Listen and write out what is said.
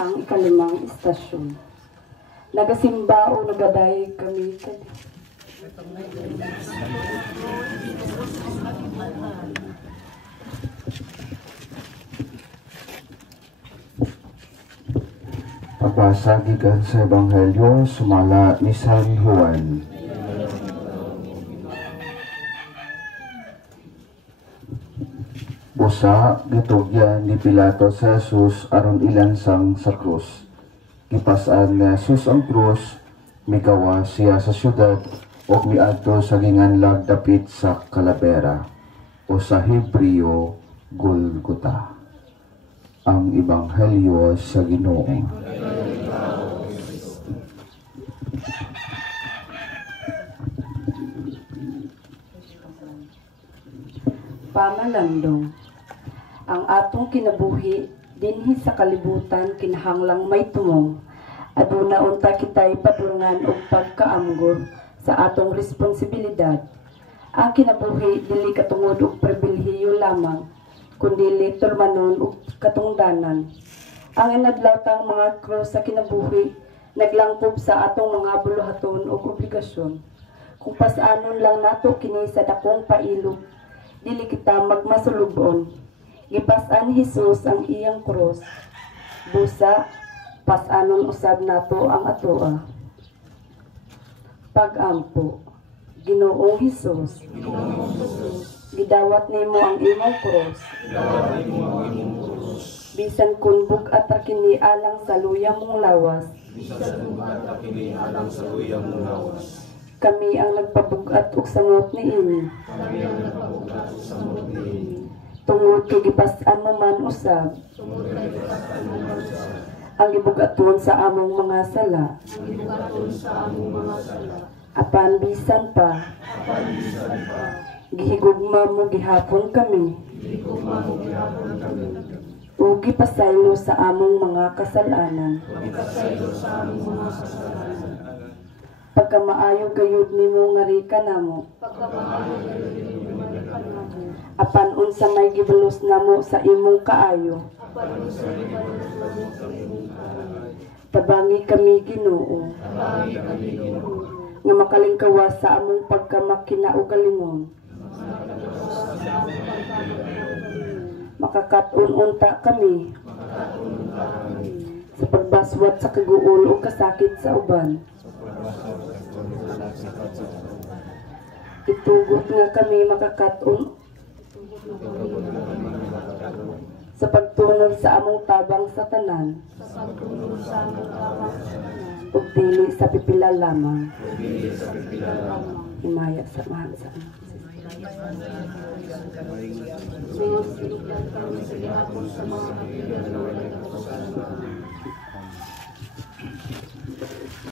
ang ikalimang istasyon. Nagasimba o nagaday kami kadi. Pagbasa gikan sa Ebanghelyo sumala ni San Juan. Busa gitugyan ni Pilato sa Jesus aron ilansang sa krus. Gipas-an ni Jesus ang krus, mikawas siya sa syudad o miadto sa ginganlag dapit sa Calavera o sa Hebreo Golgota. Ang Ebanghelyo sa Ginoo. Pamalandong. Ang atong kinabuhi dinhi sa kalibutan kinahanglang may tumong. Aduna unta kitay padulngan og pagkaamgor sa atong responsibilidad. Ang kinabuhi dili katungod og pribilehiyo lamang, kundi tulmanon og katungdanan. Ang inadlawtang mga krus sa kinabuhi naglangkob sa atong mga buluhaton ug obligasyon. Kung pasaanon lang nato kini sa dakong pailog, dili kita magmasulubon. Gipas-an ni Jesus ang iyang krus. Busa, pas-anon usab nato ang atoa. Pag-ampo. Ginoong Jesus. Gidawat nimo ang imong krus. Bisan kun bug-at kini alang sa luya mong lawas. Kami ang nagpabug-at ug samot niini. Tungod kay gipas-an mo man usab ang gibugaton sa among mga sala. Apan bisan pa gihigugma mo gihapon kami. Ug gipasaylo sa among mga kasalanan. Pagkamaayo gayud nimo ngari kanamo. Apan unsa may gibulos namo sa imong kaayo. Tabangi kami Ginoo. Nga makalingkawas sa among pagkamakinaogalingon. Makakaton unta kami sa pagbaswat sa kaguol o kasakit sa uban. Itugot nga kami makakaton sa pagtunod sa among tabang sa tanan ug dili sa pipila lamang. Himaya sa mahal sa anak.